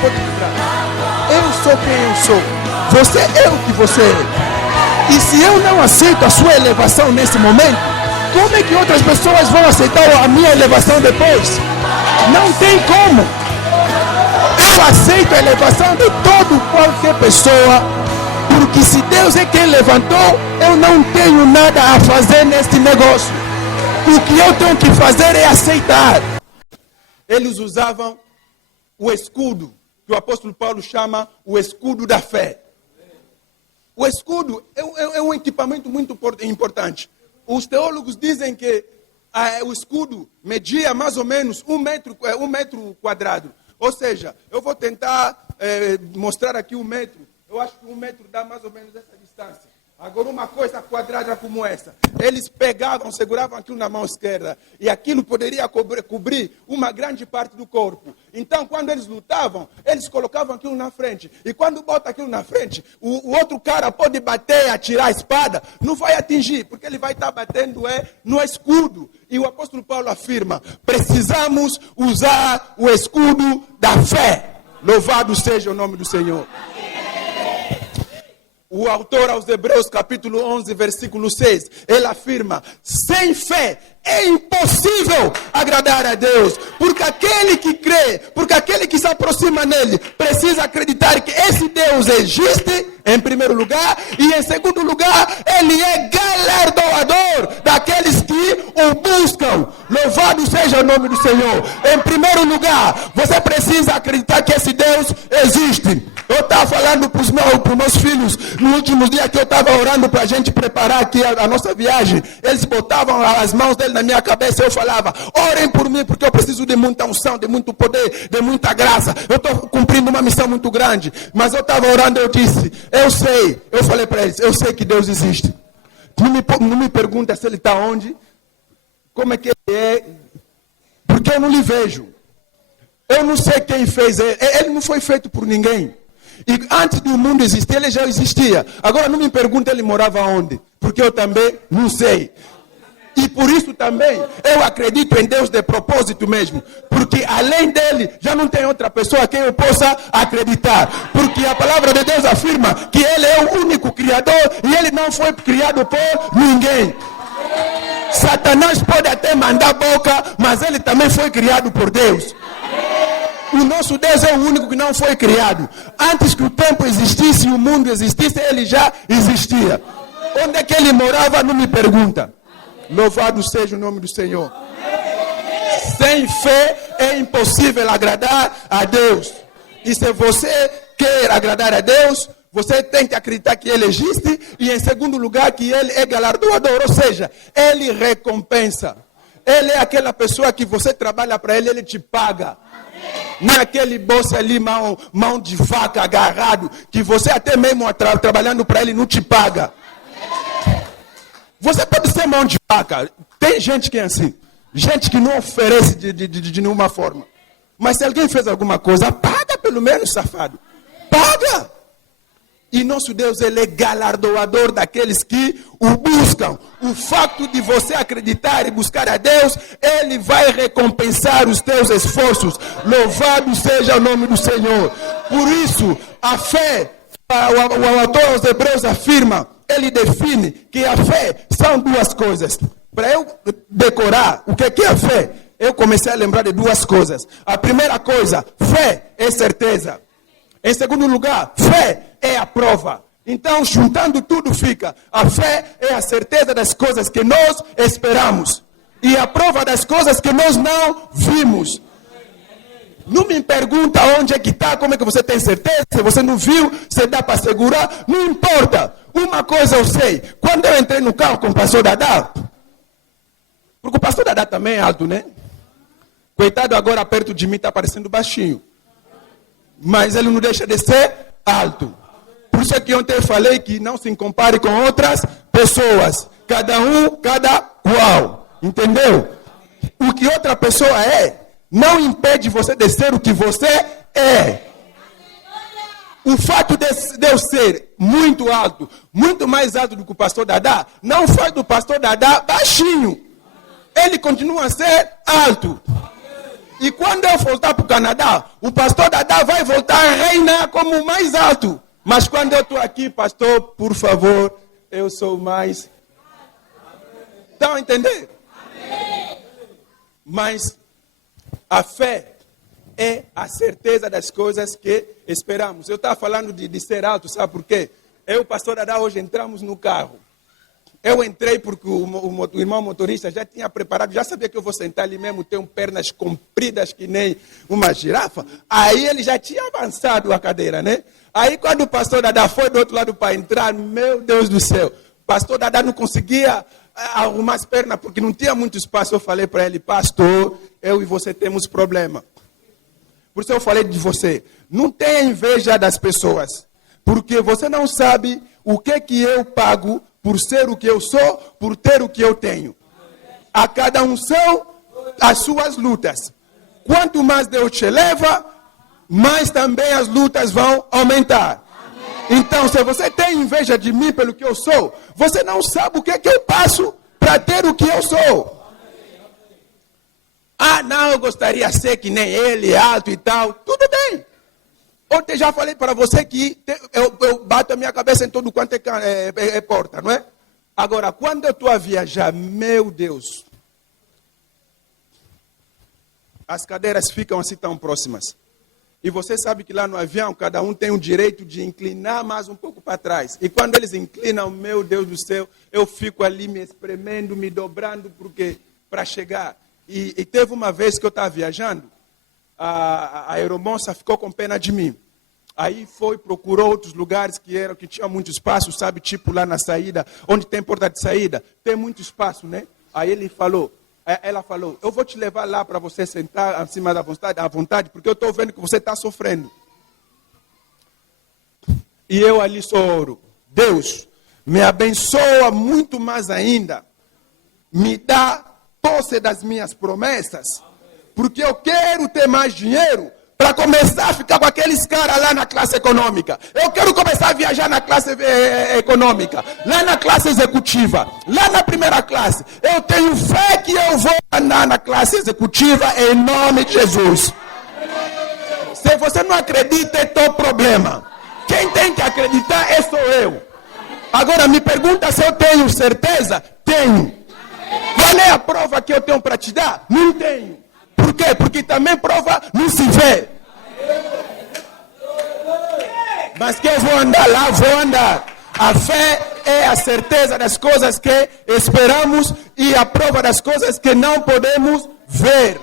pode lembrar. Eu sou quem eu sou. Você é o que você é. E se eu não aceito a sua elevação nesse momento, como é que outras pessoas vão aceitar a minha elevação depois? Não tem como. Eu aceito a elevação de qualquer pessoa, porque se Deus é quem levantou, eu não tenho nada a fazer neste negócio. O que eu tenho que fazer é aceitar. Eles usavam o escudo, que o apóstolo Paulo chama o escudo da fé. O escudo é um equipamento muito importante. Os teólogos dizem que o escudo media mais ou menos um metro quadrado. Ou seja, eu vou tentar mostrar aqui 1 metro. Eu acho que 1 metro dá mais ou menos essa distância. Agora, uma coisa quadrada como essa. Eles pegavam, seguravam aquilo na mão esquerda. E aquilo poderia cobrir uma grande parte do corpo. Então, quando eles lutavam, eles colocavam aquilo na frente. E quando bota aquilo na frente, o outro cara pode bater, atirar a espada. Não vai atingir, porque ele vai estar batendo no escudo. E o apóstolo Paulo afirma, precisamos usar o escudo da fé. Louvado seja o nome do Senhor. O autor aos Hebreus, capítulo 11, versículo 6, ele afirma, sem fé é impossível agradar a Deus, porque aquele que crê, porque aquele que se aproxima nele, precisa acreditar que esse Deus existe, em primeiro lugar, e em segundo lugar, ele é galardoador daqueles que o buscam. Louvado seja o nome do Senhor. Em primeiro lugar, você precisa acreditar que esse Deus existe. Eu estava falando para os meus filhos, no último dia que eu estava orando para a gente preparar aqui a nossa viagem, eles botavam as mãos dele na minha cabeça e eu falava, orem por mim, porque eu preciso de muita unção, de muito poder, de muita graça. Eu estou cumprindo uma missão muito grande. Mas eu estava orando e eu disse, eu falei para eles, eu sei que Deus existe. Não me pergunta se ele está onde, como é que ele é, porque eu não lhe vejo. Eu não sei quem fez ele. Ele não foi feito por ninguém. E antes do mundo existir, ele já existia. Agora não me pergunta ele morava onde, porque eu também não sei. E por isso também eu acredito em Deus de propósito mesmo. Porque além dele já não tem outra pessoa a quem eu possa acreditar. Porque a palavra de Deus afirma que ele é o único criador e ele não foi criado por ninguém. Satanás pode até mandar boca, mas ele também foi criado por Deus. O nosso Deus é o único que não foi criado. Antes que o tempo existisse e o mundo existisse, ele já existia. Onde é que ele morava, não me pergunta. Louvado seja o nome do Senhor. Sem fé é impossível agradar a Deus. E se você quer agradar a Deus, você tem que acreditar que ele existe. E em segundo lugar, que ele é galardoador. Ou seja, ele recompensa. Ele é aquela pessoa que você trabalha para ele, ele te paga. Não é aquele bolso ali, mão de vaca agarrado, que você até mesmo trabalhando para ele não te paga. Você pode ser mão de vaca. Tem gente que é assim. Gente que não oferece de nenhuma forma. Mas se alguém fez alguma coisa, paga pelo menos, safado. Paga. E nosso Deus, ele é galardoador daqueles que o buscam. O fato de você acreditar e buscar a Deus, ele vai recompensar os teus esforços. Louvado seja o nome do Senhor. Por isso, a fé, o autor aos Hebreus afirma, ele define que a fé são duas coisas. Para eu decorar o que é a fé, eu comecei a lembrar de duas coisas. A primeira coisa, fé é certeza. Em segundo lugar, fé é a prova. Então, juntando tudo fica. A fé é a certeza das coisas que nós esperamos. E a prova das coisas que nós não vimos. Não me pergunta onde é que está, como é que você tem certeza. Se você não viu, se dá para segurar, não importa. Uma coisa eu sei. Quando eu entrei no carro com o pastor Dadá, porque o pastor Dadá também é alto, né? Coitado, agora perto de mim está parecendo baixinho. Mas ele não deixa de ser alto. Por isso é que ontem eu falei que não se compare com outras pessoas. Cada um, cada qual. Entendeu? O que outra pessoa é, não impede você de ser o que você é. O fato de eu ser muito alto, muito mais alto do que o pastor Dadá, não faz do pastor Dadá baixinho. Ele continua a ser alto. E quando eu voltar para o Canadá, o pastor Dadá vai voltar a reinar como o mais alto. Mas quando eu estou aqui, pastor, por favor, eu sou mais. Estão a entender? Mas a fé é a certeza das coisas que esperamos. Eu estava falando de ser alto, sabe por quê? Eu e o pastor Dadá hoje entramos no carro. Eu entrei porque o irmão motorista já tinha preparado, já sabia que eu vou sentar ali mesmo, tenho pernas compridas que nem uma girafa. Aí ele já tinha avançado a cadeira, né? Aí quando o pastor Dadá foi do outro lado para entrar, meu Deus do céu, o pastor Dadá não conseguia arrumar as pernas porque não tinha muito espaço. Eu falei para ele, pastor, eu e você temos problema. Por isso eu falei de você, não tenha inveja das pessoas, porque você não sabe o que eu pago por ser o que eu sou, por ter o que eu tenho. A cada um são as suas lutas. Quanto mais Deus te eleva, mais também as lutas vão aumentar. Então, se você tem inveja de mim pelo que eu sou, você não sabe o que eu passo para ter o que eu sou. Ah, não, eu gostaria de ser que nem ele, alto e tal. Tudo bem. Ontem já falei para você que eu bato a minha cabeça em todo quanto é porta, não é? Agora, quando eu estou a viajar, meu Deus, as cadeiras ficam assim tão próximas. E você sabe que lá no avião, cada um tem o direito de inclinar mais um pouco para trás. E quando eles inclinam, meu Deus do céu, eu fico ali me espremendo, me dobrando para chegar. E teve uma vez que eu estava viajando, a aeromoça ficou com pena de mim. Aí procurou outros lugares que tinha muito espaço, sabe? Tipo lá na saída, onde tem porta de saída, tem muito espaço, né? Aí ela falou, eu vou te levar lá para você sentar acima à vontade, porque eu estou vendo que você está sofrendo. E eu ali oro, Deus, me abençoa muito mais ainda, me dá posse das minhas promessas, porque eu quero ter mais dinheiro para começar a ficar com aqueles caras lá na classe econômica. Eu quero começar a viajar na classe econômica, lá na classe executiva, lá na primeira classe. Eu tenho fé que eu vou andar na classe executiva em nome de Jesus. Se você não acredita, é teu problema. Quem tem que acreditar sou eu. Agora me pergunta se eu tenho certeza? Tenho. Qual é a prova que eu tenho para te dar? Não tenho. Por quê? Porque também prova não se vê. Mas que eu vou andar lá, vou andar. A fé é a certeza das coisas que esperamos e a prova das coisas que não podemos ver.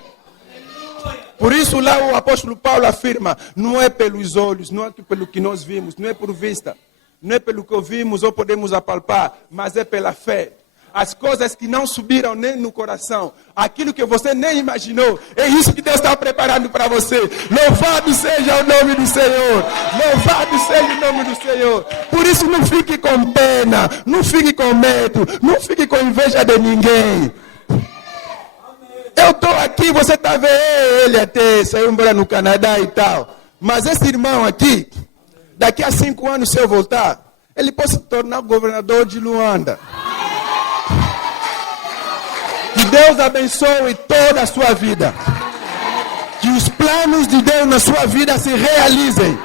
Por isso lá o apóstolo Paulo afirma, não é pelos olhos, não é pelo que nós vimos, não é por vista, não é pelo que ouvimos ou podemos apalpar, mas é pela fé. As coisas que não subiram nem no coração, aquilo que você nem imaginou, é isso que Deus está preparando para você. Louvado seja o nome do Senhor, louvado seja o nome do Senhor. Por isso não fique com pena, não fique com medo, não fique com inveja de ninguém. Eu estou aqui, você está vendo, ele até saiu embora no Canadá e tal. Mas esse irmão aqui, daqui a 5 anos, se eu voltar, ele pode se tornar governador de Luanda. Que Deus abençoe toda a sua vida. Que os planos de Deus na sua vida se realizem.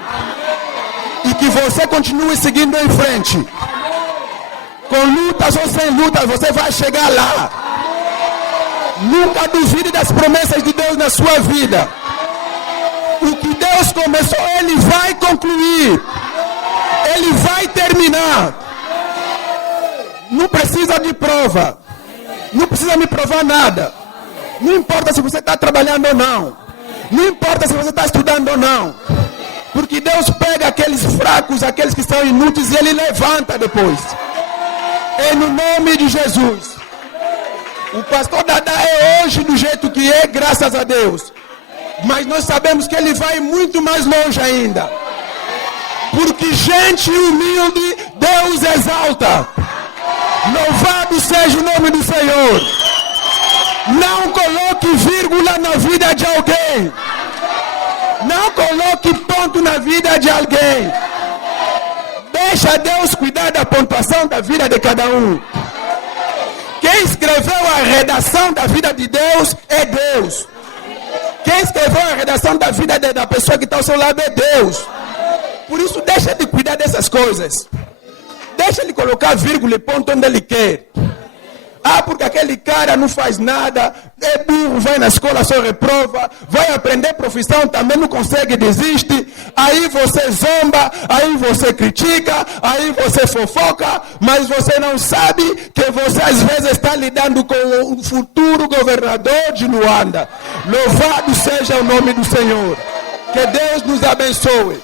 E que você continue seguindo em frente. Com lutas ou sem lutas, você vai chegar lá. Nunca duvide das promessas de Deus na sua vida. O que Deus começou, Ele vai concluir. Ele vai terminar. Não precisa de prova. Não precisa me provar nada. Não importa se você está trabalhando ou não. Não importa se você está estudando ou não. Porque Deus pega aqueles fracos, aqueles que são inúteis, e Ele levanta depois. É no nome de Jesus. O pastor Dadá é hoje do jeito que é, graças a Deus. Mas nós sabemos que ele vai muito mais longe ainda. Porque gente humilde, Deus exalta. Louvado seja o nome do Senhor. Não coloque vírgula na vida de alguém. Não coloque ponto na vida de alguém. Deixa Deus cuidar da pontuação da vida de cada um. Quem escreveu a redação da vida de Deus é Deus. Quem escreveu a redação da vida da pessoa que está ao seu lado é Deus. Por isso, deixa de cuidar dessas coisas. Deixa ele colocar vírgula e ponto onde ele quer. Ah, porque aquele cara não faz nada, é burro, vai na escola, só reprova, vai aprender profissão, também não consegue, desiste. Aí você zomba, aí você critica, aí você fofoca, mas você não sabe que você às vezes está lidando com o futuro governador de Luanda. Louvado seja o nome do Senhor. Que Deus nos abençoe.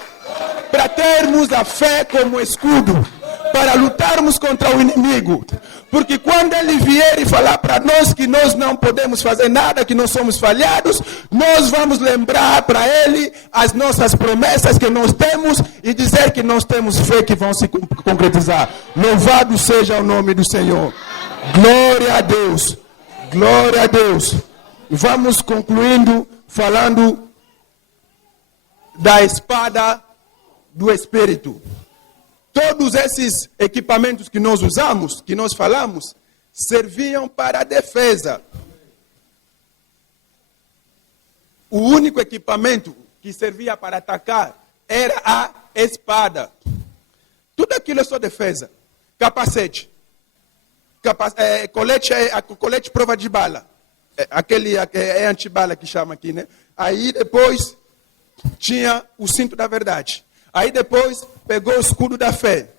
Para termos a fé como escudo, para lutarmos contra o inimigo. Porque quando ele vier e falar para nós que nós não podemos fazer nada, que nós somos falhados, nós vamos lembrar para ele as nossas promessas que nós temos e dizer que nós temos fé que vão se concretizar. Louvado seja o nome do Senhor. Glória a Deus. Glória a Deus. Vamos concluindo falando da espada do Espírito. Todos esses equipamentos que nós usamos, que nós falamos, serviam para a defesa. O único equipamento que servia para atacar era a espada. Tudo aquilo é só defesa. Capacete. Colete prova de bala. Aquele é antibala que chama aqui, né? Aí depois tinha o cinto da verdade. Aí depois pegou o escudo da fé.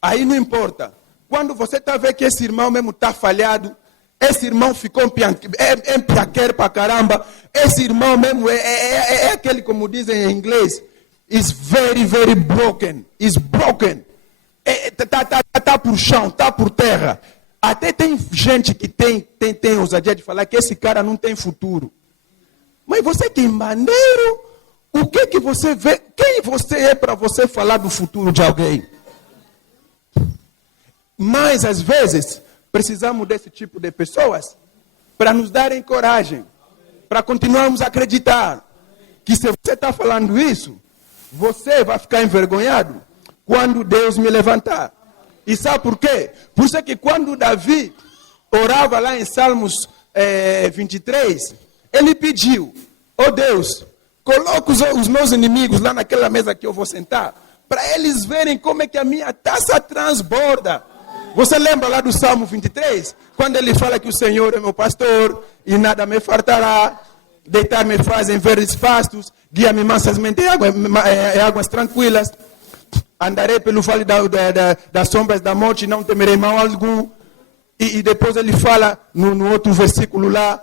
Aí não importa. Quando você está vendo que esse irmão mesmo está falhado, esse irmão ficou empiaqueiro para caramba, esse irmão mesmo é aquele, como dizem em inglês, is very, very broken. Is broken. Tá por chão, tá por terra. Até tem gente que tem ousadia de falar que esse cara não tem futuro. Mas você que maneiro, o que você vê? Quem você é para você falar do futuro de alguém? Mas às vezes precisamos desse tipo de pessoas para nos darem coragem, para continuarmos a acreditar que se você está falando isso, você vai ficar envergonhado quando Deus me levantar. E sabe por quê? Por isso é que quando Davi orava lá em Salmos 23, ele pediu: oh Deus, coloca os meus inimigos lá naquela mesa que eu vou sentar, para eles verem como é que a minha taça transborda. Você lembra lá do Salmo 23? Quando ele fala que o Senhor é meu pastor e nada me faltará, deitar-me faz em verdes pastos, guia-me mansamente em águas tranquilas, andarei pelo vale das sombras da morte, não temerei mal algum. E depois ele fala no outro versículo lá,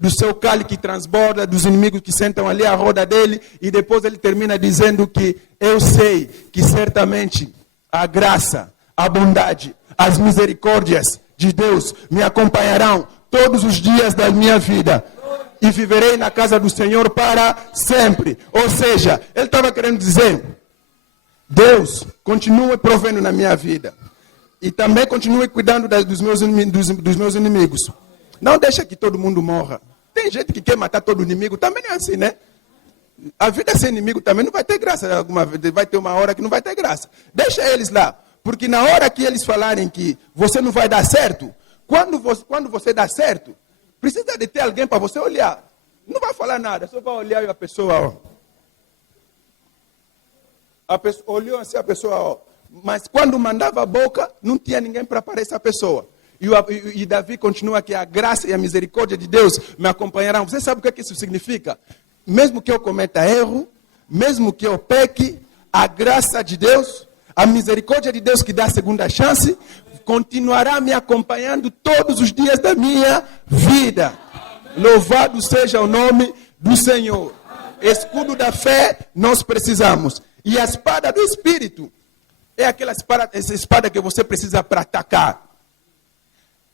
do seu cálice que transborda, dos inimigos que sentam ali à roda dele, e depois ele termina dizendo que eu sei que certamente a graça, a bondade, as misericórdias de Deus me acompanharão todos os dias da minha vida e viverei na casa do Senhor para sempre. Ou seja, ele estava querendo dizer: Deus, continue provendo na minha vida e também continue cuidando dos meus inimigos. Não deixa que todo mundo morra. Tem gente que quer matar todo inimigo, também é assim, né? A vida sem inimigo também não vai ter graça. Vai ter uma hora que não vai ter graça. Deixa eles lá. Porque na hora que eles falarem que você não vai dar certo, quando você dá certo, precisa de ter alguém para você olhar. Não vai falar nada, só vai olhar e a pessoa, olhou assim a pessoa, mas quando mandava a boca, não tinha ninguém para aparecer a pessoa. E Davi continua que a graça e a misericórdia de Deus me acompanharão. Você sabe o que isso significa? Mesmo que eu cometa erro, mesmo que eu peque, a graça de Deus, a misericórdia de Deus que dá a segunda chance, continuará me acompanhando todos os dias da minha vida. Louvado seja o nome do Senhor. Escudo da fé nós precisamos. E a espada do Espírito é essa espada que você precisa para atacar.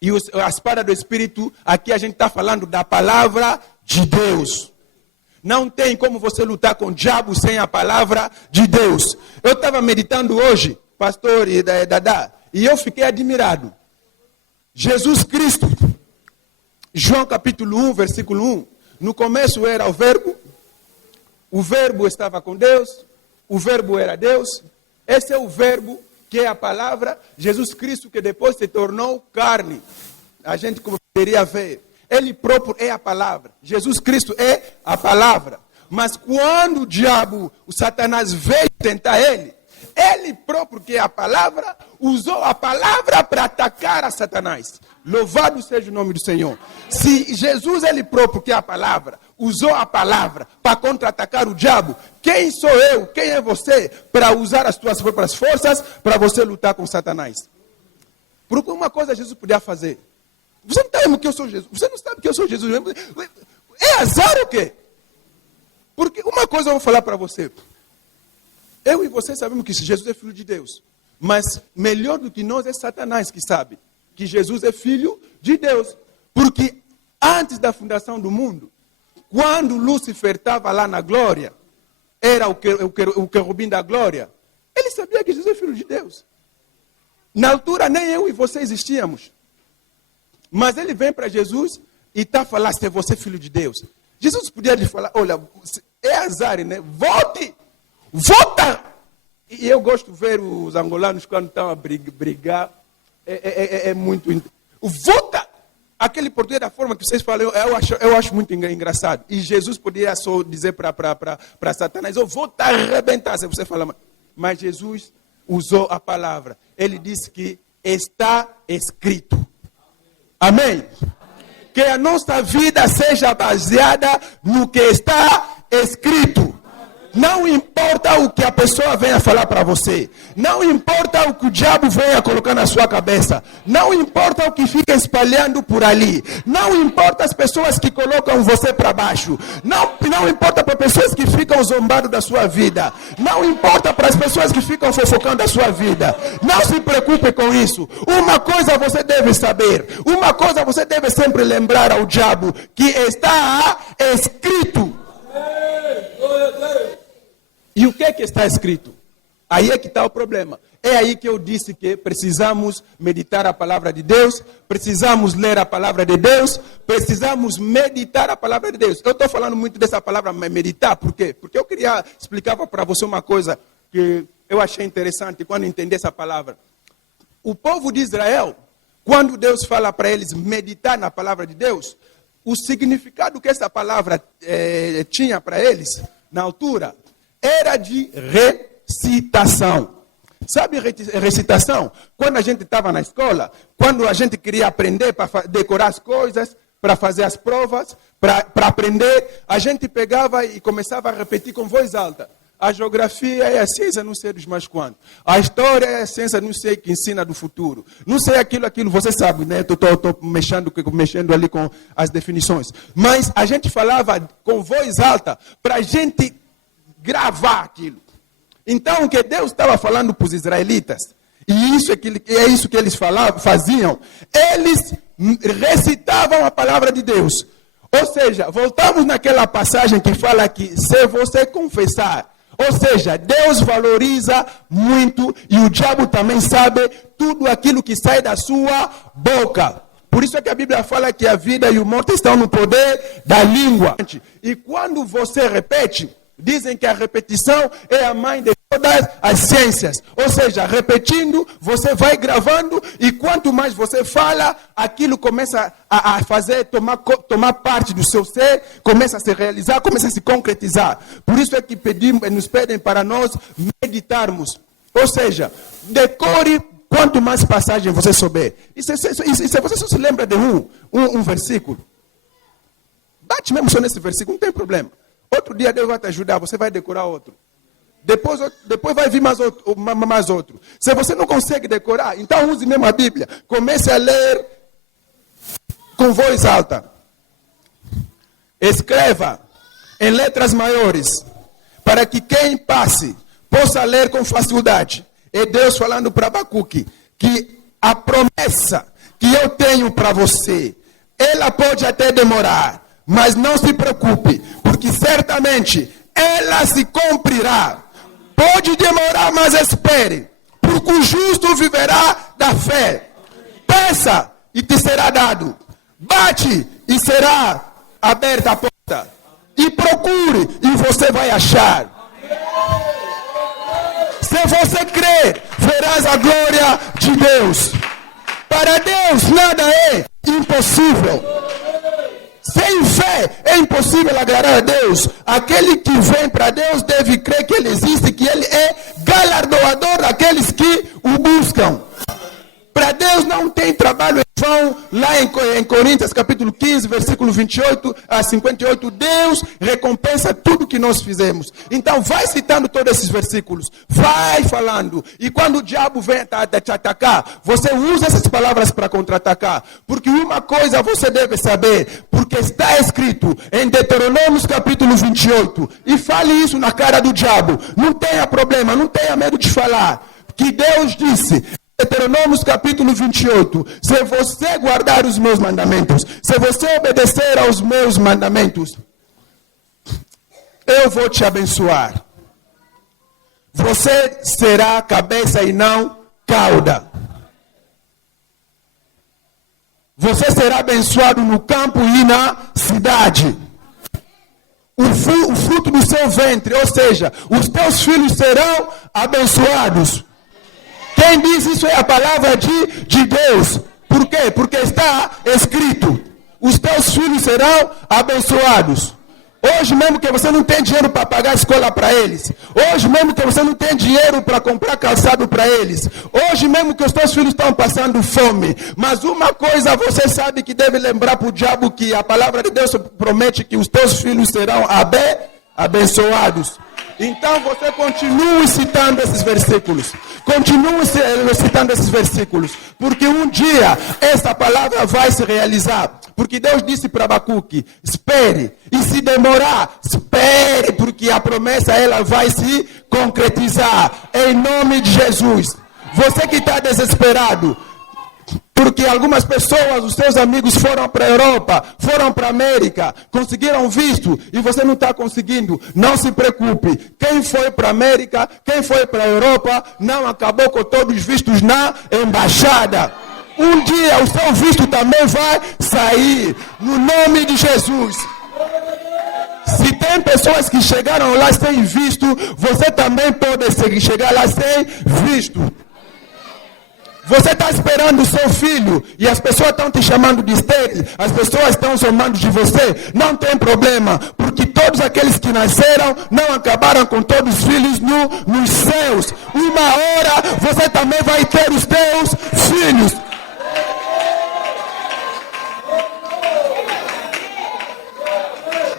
E a espada do Espírito, aqui a gente está falando da palavra de Deus. Não tem como você lutar com o diabo sem a palavra de Deus. Eu estava meditando hoje, pastor e Dadá, e eu fiquei admirado. Jesus Cristo, João capítulo 1, versículo 1. No começo era o verbo estava com Deus, o verbo era Deus. Esse é o verbo que é a palavra, Jesus Cristo, que depois se tornou carne. A gente poderia ver. Ele próprio é a palavra. Jesus Cristo é a palavra. Mas quando o diabo, o Satanás veio tentar ele próprio, que é a palavra, usou a palavra para atacar a Satanás. Louvado seja o nome do Senhor. Se Jesus, ele próprio, que é a palavra, usou a palavra para contra-atacar o diabo, quem sou eu, quem é você, para usar as tuas próprias forças para você lutar com Satanás? Porque uma coisa Jesus podia fazer. Você não sabe que eu sou Jesus. Você não sabe que eu sou Jesus. É azar o quê? Porque uma coisa eu vou falar para você. Eu e você sabemos que Jesus é filho de Deus. Mas melhor do que nós é Satanás que sabe que Jesus é filho de Deus. Porque antes da fundação do mundo, quando Lúcifer estava lá na glória, era o querubim da glória, ele sabia que Jesus é filho de Deus. Na altura nem eu e você existíamos. Mas ele vem para Jesus e está falando, se você é filho de Deus. Jesus podia lhe falar, olha, é azar, né? Volte! Volta! E eu gosto de ver os angolanos quando estão a brigar. É muito... Volta! Aquele português da forma que vocês falam, eu acho muito engraçado. E Jesus poderia só dizer para Satanás, eu vou te arrebentar. Se você falar, mas Jesus usou a palavra. Ele disse que está escrito. Amém? Que a nossa vida seja baseada no que está escrito. Não importa o que a pessoa venha falar para você. Não importa o que o diabo venha colocar na sua cabeça. Não importa o que fica espalhando por ali. Não importa as pessoas que colocam você para baixo. Não importa para pessoas que ficam zombando da sua vida. Não importa para as pessoas que ficam fofocando da sua vida. Não se preocupe com isso. Uma coisa você deve saber. Uma coisa você deve sempre lembrar ao diabo. Que está escrito. E o que é que está escrito? Aí é que está o problema. É aí que eu disse que precisamos meditar a palavra de Deus, precisamos ler a palavra de Deus, precisamos meditar a palavra de Deus. Eu estou falando muito dessa palavra meditar, por quê? Porque eu queria explicar para você uma coisa que eu achei interessante quando entendi essa palavra. O povo de Israel, quando Deus fala para eles meditar na palavra de Deus, o significado que essa palavra tinha para eles, na altura, era de recitação. Sabe recitação? Quando a gente estava na escola, quando a gente queria aprender para decorar as coisas, para fazer as provas, para aprender, a gente pegava e começava a repetir com voz alta. A geografia é a ciência, não sei dos mais quantos. A história é a ciência, não sei que ensina do futuro. Não sei aquilo, você sabe, né? Estou mexendo ali com as definições. Mas a gente falava com voz alta para a gente gravar aquilo. Então, o que Deus estava falando para os israelitas, e é isso que eles faziam, eles recitavam a palavra de Deus. Ou seja, voltamos naquela passagem que fala que se você confessar, ou seja, Deus valoriza muito e o diabo também sabe tudo aquilo que sai da sua boca. Por isso é que a Bíblia fala que a vida e o morte estão no poder da língua. E quando você repete, dizem que a repetição é a mãe de todas as ciências. Ou seja, repetindo, você vai gravando e quanto mais você fala, aquilo começa a fazer, tomar parte do seu ser, começa a se realizar, começa a se concretizar. Por isso é que nos pedem para nós meditarmos. Ou seja, decore quanto mais passagem você souber. E se você só se lembra de um versículo, bate mesmo só nesse versículo, não tem problema. Outro dia Deus vai te ajudar, você vai decorar outro. Depois vai vir mais outro. Se você não consegue decorar, então use mesmo a Bíblia. Comece a ler com voz alta. Escreva em letras maiores, para que quem passe possa ler com facilidade. É Deus falando para Abacuque que a promessa que eu tenho para você, ela pode até demorar, mas não se preocupe, porque certamente ela se cumprirá. Pode demorar, mas espere, porque o justo viverá da fé. Peça e te será dado. Bate e será aberta a porta. E procure e você vai achar. Se você crer, verás a glória de Deus. Para Deus nada é impossível. Sem fé é impossível agradar a Deus. Aquele que vem para Deus deve crer que Ele existe, que Ele é galardoador daqueles que o buscam. Para Deus não tem trabalho em vão. Lá em Coríntios capítulo 15, versículo 28 a 58, Deus recompensa tudo que nós fizemos. Então vai citando todos esses versículos, vai falando. E quando o diabo vem te atacar, você usa essas palavras para contra-atacar. Porque uma coisa você deve saber, porque está escrito em Deuteronômio capítulo 28, e fale isso na cara do diabo. Não tenha problema, não tenha medo de falar. Que Deus disse... Deuteronômio capítulo 28, se você guardar os meus mandamentos, se você obedecer aos meus mandamentos, eu vou te abençoar. Você será cabeça e não cauda. Você será abençoado no campo e na cidade. O fruto do seu ventre, ou seja, os teus filhos serão abençoados. Quem diz isso é a palavra de Deus. Por quê? Porque está escrito: os teus filhos serão abençoados. Hoje mesmo que você não tem dinheiro para pagar a escola para eles. Hoje mesmo que você não tem dinheiro para comprar calçado para eles. Hoje mesmo que os teus filhos estão passando fome. Mas uma coisa você sabe que deve lembrar para o diabo, que a palavra de Deus promete que os teus filhos serão abençoados. Então você continue citando esses versículos. Continue citando esses versículos. Porque um dia essa palavra vai se realizar. Porque Deus disse para Abacuque: espere. E se demorar, espere. Porque a promessa ela vai se concretizar. Em nome de Jesus. Você que está desesperado. Porque algumas pessoas, os seus amigos foram para a Europa, foram para a América, conseguiram visto e você não está conseguindo. Não se preocupe. Quem foi para a América, quem foi para a Europa, não acabou com todos os vistos na embaixada. Um dia o seu visto também vai sair. No nome de Jesus. Se tem pessoas que chegaram lá sem visto, você também pode chegar lá sem visto. Você está esperando o seu filho e as pessoas estão te chamando de estéril, as pessoas estão zombando de você. Não tem problema, porque todos aqueles que nasceram não acabaram com todos os filhos nos céus. Uma hora você também vai ter os teus filhos.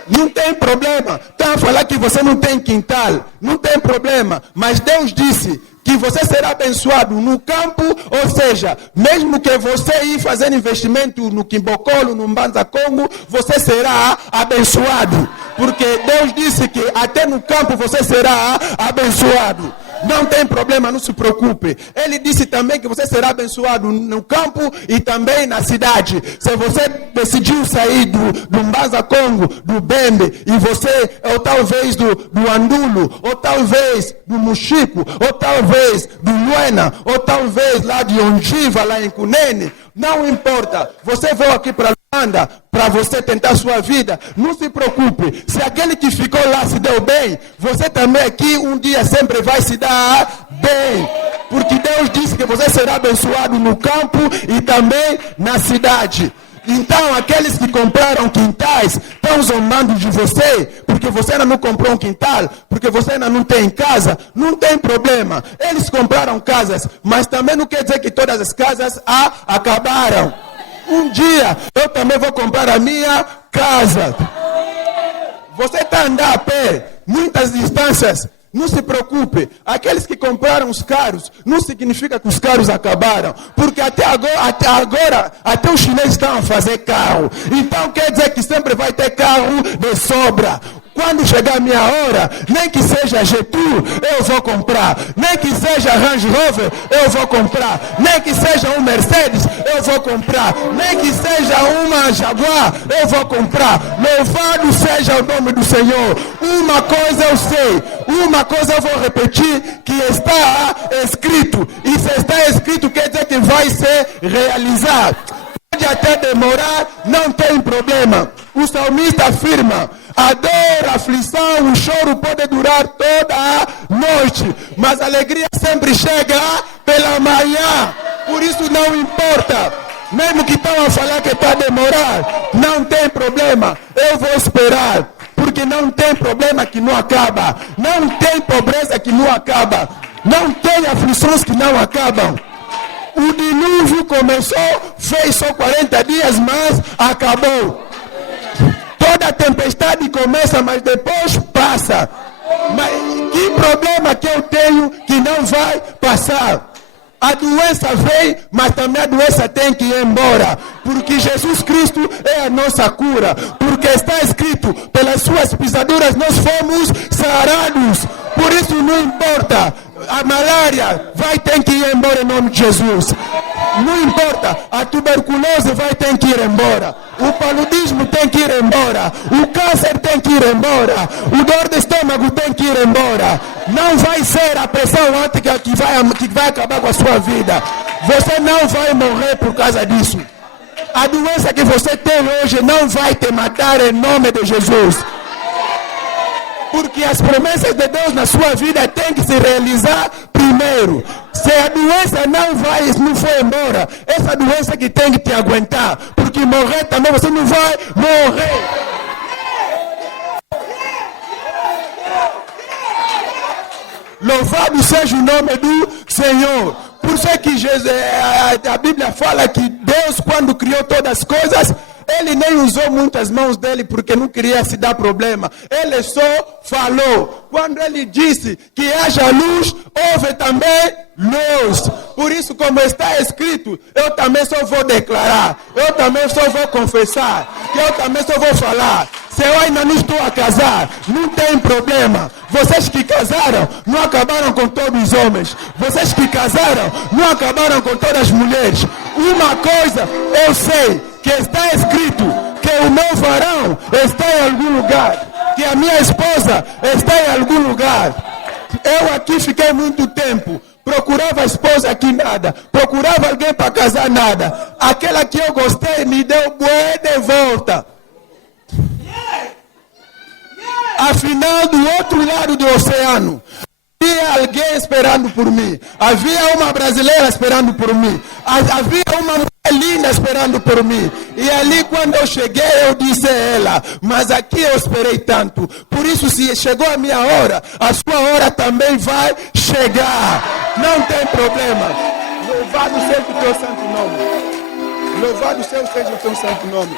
Não tem problema. Está a falar que você não tem quintal. Não tem problema. Mas Deus disse que você será abençoado no campo, ou seja, mesmo que você ir fazendo investimento no Quimbocolo, no Mbanza Congo, você será abençoado. Porque Deus disse que até no campo você será abençoado. Não tem problema, não se preocupe. Ele disse também que você será abençoado no campo e também na cidade. Se você decidiu sair do Mbanza Congo, do Bembe, e você, ou talvez do Andulo, ou talvez do Muxico, ou talvez do Luena, ou talvez lá de Ongiva, lá em Cunene, não importa. Você veio aqui para Luanda para você tentar sua vida. Não se preocupe. Se aquele que ficou lá se deu bem, você também aqui um dia sempre vai se dar bem. Porque Deus disse que você será abençoado no campo e também na cidade. Então aqueles que compraram quintais estão zombando de você, porque você ainda não comprou um quintal, porque você ainda não tem casa. Não tem problema. Eles compraram casas, mas também não quer dizer que todas as casas acabaram. Um dia eu também vou comprar a minha casa. Você está andando a pé, muitas distâncias. Não se preocupe. Aqueles que compraram os carros, não significa que os carros acabaram. Porque até agora, até os chineses estão a fazer carro. Então quer dizer que sempre vai ter carro de sobra. Quando chegar a minha hora, nem que seja Getúlio, eu vou comprar. Nem que seja Range Rover, eu vou comprar. Nem que seja um Mercedes, eu vou comprar. Nem que seja uma Jaguar, eu vou comprar. Louvado seja o nome do Senhor. Uma coisa eu sei, uma coisa eu vou repetir, que está escrito. E se está escrito, quer dizer que vai ser realizado. Pode até demorar, não tem problema. O salmista afirma: a dor, a aflição, o choro pode durar toda a noite, mas a alegria sempre chega pela manhã. Por isso não importa. Mesmo que estão a falar que está a demorar, não tem problema, eu vou esperar. Porque não tem problema que não acaba. Não tem pobreza que não acaba. Não tem aflições que não acabam. O dilúvio começou, fez só 40 dias, mas acabou. Toda tempestade começa, mas depois passa. Mas que problema que eu tenho que não vai passar? A doença vem, mas também a doença tem que ir embora. Porque Jesus Cristo é a nossa cura. Porque está escrito, pelas suas pisaduras nós fomos sarados. Por isso não importa, a malária vai ter que ir embora em nome de Jesus. Não importa, a tuberculose vai ter que ir embora. O paludismo tem que ir embora. O câncer tem que ir embora. O dor de estômago tem que ir embora. Não vai ser a pressão alta que vai acabar com a sua vida. Você não vai morrer por causa disso. A doença que você tem hoje não vai te matar em nome de Jesus. Porque as promessas de Deus na sua vida têm que se realizar primeiro. Se a doença não for embora, essa doença que tem que te aguentar. Porque morrer também você não vai morrer. Louvado seja o nome do Senhor. Por isso é que a Bíblia fala que Deus, quando criou todas as coisas, Ele nem usou muitas mãos dele porque não queria se dar problema. Ele só falou. Quando ele disse que haja luz, houve também luz. Por isso, como está escrito, eu também só vou declarar. Eu também só vou confessar. Eu também só vou falar. Se eu ainda não estou a casar, não tem problema. Vocês que casaram, não acabaram com todos os homens. Vocês que casaram, não acabaram com todas as mulheres. Uma coisa eu sei, que está escrito que o meu varão está em algum lugar, que a minha esposa está em algum lugar. Eu aqui fiquei muito tempo, procurava a esposa aqui nada, procurava alguém para casar nada. Aquela que eu gostei me deu bué de volta. Afinal, do outro lado do oceano, havia alguém esperando por mim. Havia uma brasileira esperando por mim. Havia uma mulher linda esperando por mim. E ali quando eu cheguei, eu disse a ela, mas aqui eu esperei tanto. Por isso, se chegou a minha hora, a sua hora também vai chegar. Não tem problema. Louvado seja o teu santo nome. Louvado seja o teu santo nome.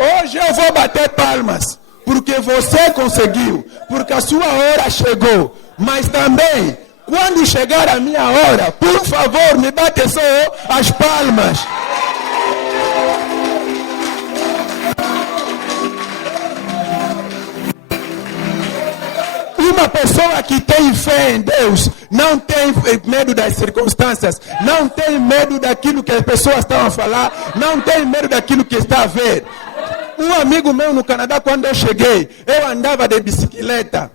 Hoje eu vou bater palmas. Porque você conseguiu, porque a sua hora chegou. Mas também, quando chegar a minha hora, por favor, me bate só as palmas. Uma pessoa que tem fé em Deus, não tem medo das circunstâncias, não tem medo daquilo que as pessoas estão a falar, não tem medo daquilo que está a ver. Um amigo meu no Canadá, quando eu cheguei, eu andava de bicicleta.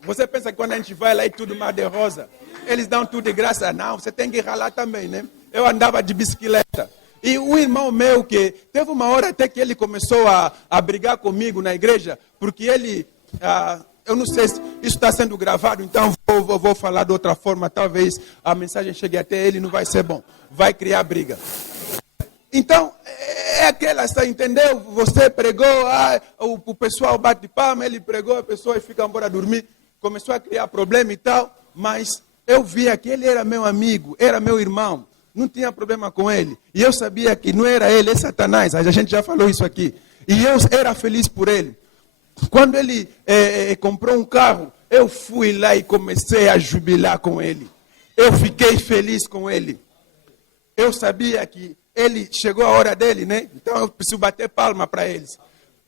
Você pensa que quando a gente vai lá e tudo mar de rosa, eles dão tudo de graça? Não, você tem que ralar também, né? Eu andava de bicicleta. E um irmão meu que teve uma hora até que ele começou a brigar comigo na igreja, porque ele, eu não sei se isso está sendo gravado, então vou falar de outra forma, talvez a mensagem chegue até ele e não vai ser bom. Vai criar briga. Então, é aquela, entendeu? Você pregou, o pessoal bate palma, ele pregou, a pessoa fica embora dormir, começou a criar problema e tal, mas eu via que ele era meu amigo, era meu irmão, não tinha problema com ele, e eu sabia que não era ele, é Satanás, a gente já falou isso aqui, e eu era feliz por ele. Quando ele comprou um carro, eu fui lá e comecei a jubilar com ele, eu fiquei feliz com ele, eu sabia que ele chegou a hora dele, né? Então eu preciso bater palma para eles.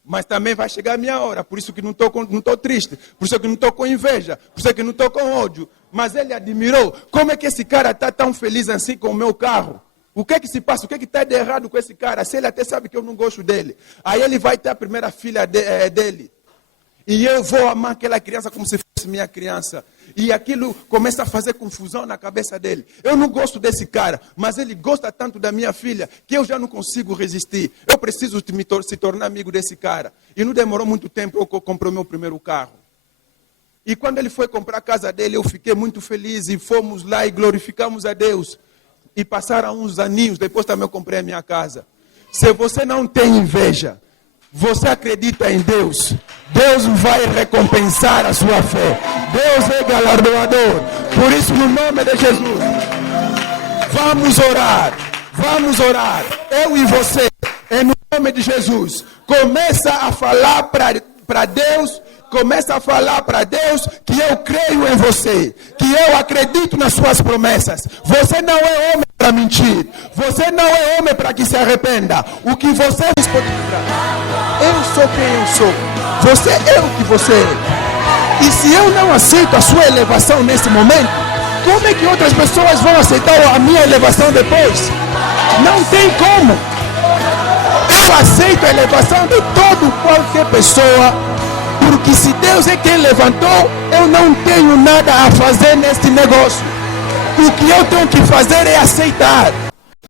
Mas também vai chegar a minha hora. Por isso que não estou triste. Por isso que não estou com inveja. Por isso que não estou com ódio. Mas ele admirou. Como é que esse cara está tão feliz assim com o meu carro? O que é que se passa? O que é que está de errado com esse cara? Se ele até sabe que eu não gosto dele. Aí ele vai ter a primeira filha dele. E eu vou amar aquela criança como se fosse minha criança. E aquilo começa a fazer confusão na cabeça dele. Eu não gosto desse cara, mas ele gosta tanto da minha filha que eu já não consigo resistir. Eu preciso se tornar amigo desse cara. E não demorou muito tempo, eu comprei meu primeiro carro. E quando ele foi comprar a casa dele, eu fiquei muito feliz e fomos lá e glorificamos a Deus. E passaram uns aninhos, depois também eu comprei a minha casa. Se você não tem inveja, você acredita em Deus, Deus vai recompensar a sua fé. Deus é galardoador. Por isso, no nome de Jesus, vamos orar, eu e você, em nome de Jesus. Começa a falar para Deus, começa a falar para Deus que eu creio em você, que eu acredito nas suas promessas. Você não é homem para mentir, você não é homem para que se arrependa. O que você pode livrar, eu sou quem eu sou, você é o que você é. E se eu não aceito a sua elevação nesse momento, como é que outras pessoas vão aceitar a minha elevação depois? Não tem como. Eu aceito a elevação de qualquer pessoa, porque se Deus é quem levantou, eu não tenho nada a fazer neste negócio. O que eu tenho que fazer é aceitar.